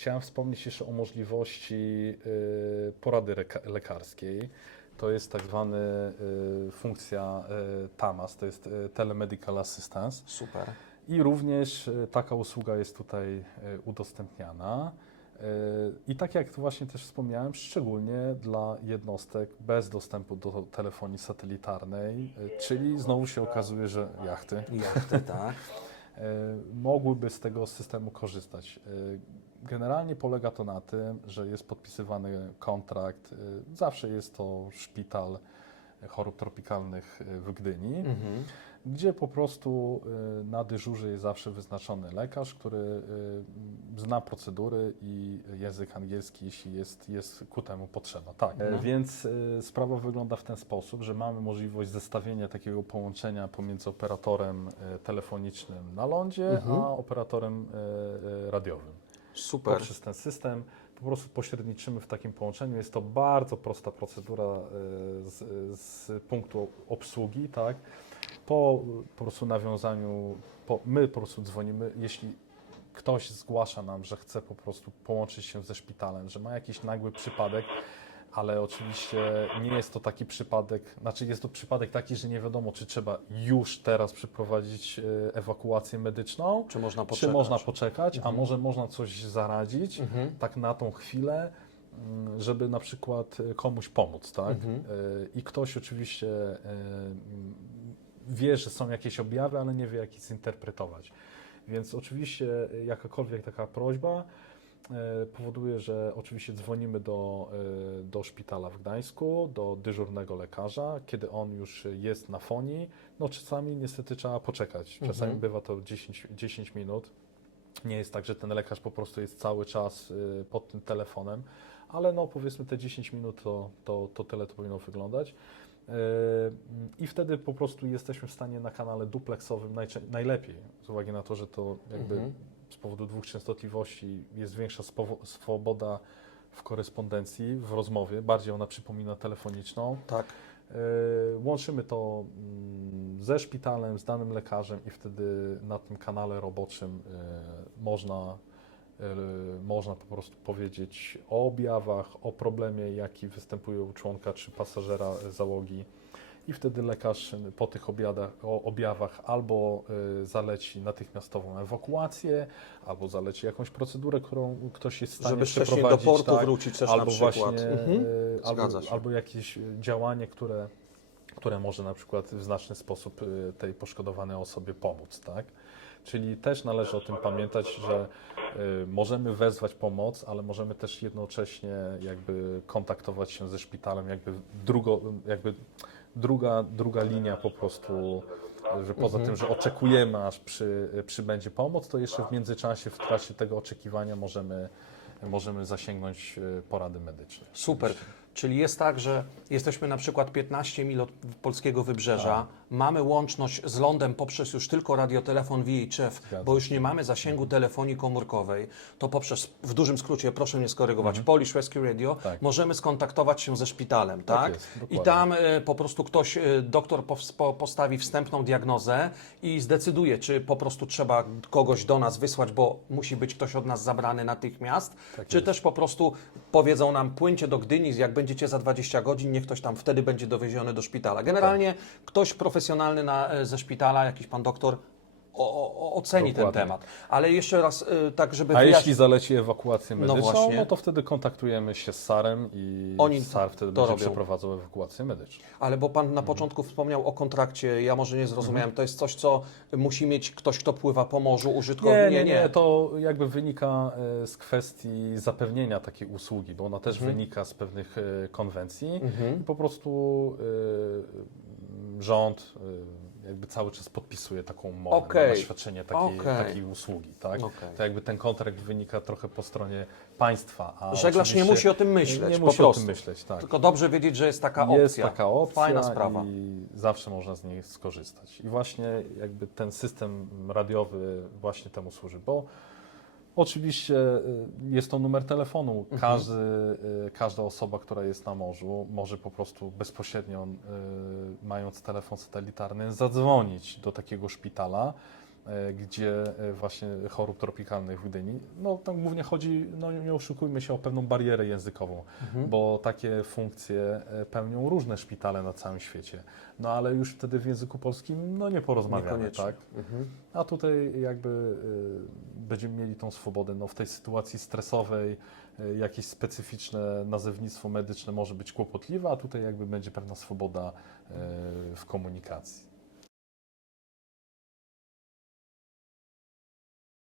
chciałem wspomnieć jeszcze o możliwości y, porady lekarskiej. To jest tak zwany y, funkcja y, TAMAS, to jest Telemedical Assistance. Super. I również taka usługa jest tutaj udostępniana. I tak jak właśnie też wspomniałem, szczególnie dla jednostek bez dostępu do telefonii satelitarnej, czyli znowu się okazuje, że jachty Jachty, tak. y, mogłyby z tego systemu korzystać. Y, Generalnie polega to na tym, że jest podpisywany kontrakt. y, Zawsze jest to szpital chorób tropikalnych y, w Gdyni Mhm. gdzie po prostu y, na dyżurze jest zawsze wyznaczony lekarz, który y, zna procedury i język angielski, jeśli jest, jest ku temu potrzeba. Tak. Mhm. E, Więc sprawa wygląda w ten sposób, że mamy możliwość zestawienia takiego połączenia pomiędzy operatorem telefonicznym na lądzie, Mhm. a operatorem radiowym Super. poprzez ten system. Po prostu pośredniczymy w takim połączeniu. Jest to bardzo prosta procedura e, z, z punktu obsługi, tak? Po po prostu nawiązaniu, po, my po prostu dzwonimy, jeśli ktoś zgłasza nam, że chce po prostu połączyć się ze szpitalem, że ma jakiś nagły przypadek, ale oczywiście nie jest to taki przypadek, znaczy jest to przypadek taki, że nie wiadomo, czy trzeba już teraz przeprowadzić e, ewakuację medyczną, Czy można czy poczekać? można poczekać, Mhm. a może można coś zaradzić, Mhm. tak na tą chwilę, żeby na przykład y, komuś pomóc, tak? Mhm. Y, I ktoś oczywiście wie, że są jakieś objawy, ale nie wie, jak je zinterpretować. Więc oczywiście jakakolwiek taka prośba powoduje, że oczywiście dzwonimy do, y, do szpitala w Gdańsku, do dyżurnego lekarza, kiedy on już jest na fonii. No czasami niestety trzeba poczekać. Czasami Mhm. bywa to 10, 10 minut. Nie jest tak, że ten lekarz po prostu jest cały czas y, pod tym telefonem, ale no powiedzmy te 10 minut to, to, to tyle to powinno wyglądać. I wtedy po prostu jesteśmy w stanie na kanale duplexowym najlepiej, z uwagi na to, że to jakby Mhm. Z powodu dwóch częstotliwości jest większa swoboda w korespondencji, w rozmowie, bardziej ona przypomina telefoniczną. Tak. E, Łączymy to mm, ze szpitalem, z danym lekarzem i wtedy na tym kanale roboczym e, można, e, można po prostu powiedzieć o objawach, o problemie, jaki występuje u członka czy pasażera załogi. I wtedy lekarz po tych obiadach, o objawach albo e, zaleci natychmiastową ewakuację, albo zaleci jakąś procedurę, którą ktoś jest w stanie Żeby wcześniej do przeprowadzić. portu tak, wrócić też albo na przykład. właśnie Mhm. e, albo, albo jakieś działanie, które, które może na przykład w znaczny sposób tej poszkodowanej osobie pomóc, tak? Czyli też należy o tym pamiętać, że możemy wezwać pomoc, ale możemy też jednocześnie jakby kontaktować się ze szpitalem, jakby, drugo, jakby druga, druga linia po prostu, że poza Mhm. tym, że oczekujemy aż przy, przybędzie pomoc, to jeszcze w międzyczasie, w trakcie tego oczekiwania możemy, możemy zasięgnąć e, porady medycznej. Super. Czyli jest tak, że jesteśmy na przykład 15 mil od polskiego wybrzeża, Tak. mamy łączność z lądem poprzez już tylko radiotelefon VHF, Zgadza bo już nie mamy zasięgu telefonii komórkowej, to poprzez, w dużym skrócie, proszę mnie skorygować, Polish Rescue Radio, Mhm. Tak. możemy skontaktować się ze szpitalem, Tak tak? jest, I tam e, po prostu ktoś, e, doktor po, postawi wstępną diagnozę i zdecyduje, czy po prostu trzeba kogoś do nas wysłać, bo musi być ktoś od nas zabrany natychmiast, Tak czy jest. też po prostu powiedzą nam, płyńcie do Gdyni, jak będziecie za 20 godzin, niech ktoś tam wtedy będzie dowieziony do szpitala. Generalnie ktoś profesjonalny na, e, ze szpitala, jakiś pan doktor, o, oceni Dokładnie. ten temat. Ale jeszcze raz, e, tak żeby A wyjaśnić- jeśli zaleci ewakuację No medyczną, no, właśnie. to wtedy kontaktujemy się z SAR-em i Oni SAR wtedy to będzie robią. przeprowadzał ewakuację medyczną. Ale bo Pan Mhm. na początku wspomniał o kontrakcie, ja może nie zrozumiałem, to jest coś, co musi mieć ktoś, kto pływa po morzu, użytkownik? Nie, nie, nie, to jakby wynika e, z kwestii zapewnienia takiej usługi, bo ona też Mhm. wynika z pewnych e, konwencji Mhm. i po prostu rząd jakby cały czas podpisuje taką umowę Okej. na świadczenie takiej, Okej. takiej usługi, tak? Okej. To jakby ten kontrakt wynika trochę po stronie państwa, a Żeglarz nie musi o tym myśleć, nie musi o tym myśleć, tak. Tylko dobrze wiedzieć, że jest taka Jest opcja. taka opcja Fajna sprawa. i zawsze można z niej skorzystać. I właśnie jakby ten system radiowy właśnie temu służy, bo oczywiście y, jest to numer telefonu. Mhm. Każdy, y, każda osoba, która jest na morzu może po prostu bezpośrednio y, mając telefon satelitarny zadzwonić do takiego szpitala. E, gdzie e, właśnie chorób tropikalnych w Gdyni. No tam głównie chodzi, no nie oszukujmy się, o pewną barierę językową, Mhm. bo takie funkcje e, pełnią różne szpitale na całym świecie. No ale już wtedy w języku polskim no nie porozmawiamy, tak? Mhm. A tutaj jakby będziemy mieli tą swobodę. No, w tej sytuacji stresowej jakieś specyficzne nazewnictwo medyczne może być kłopotliwe, a tutaj jakby będzie pewna swoboda w komunikacji.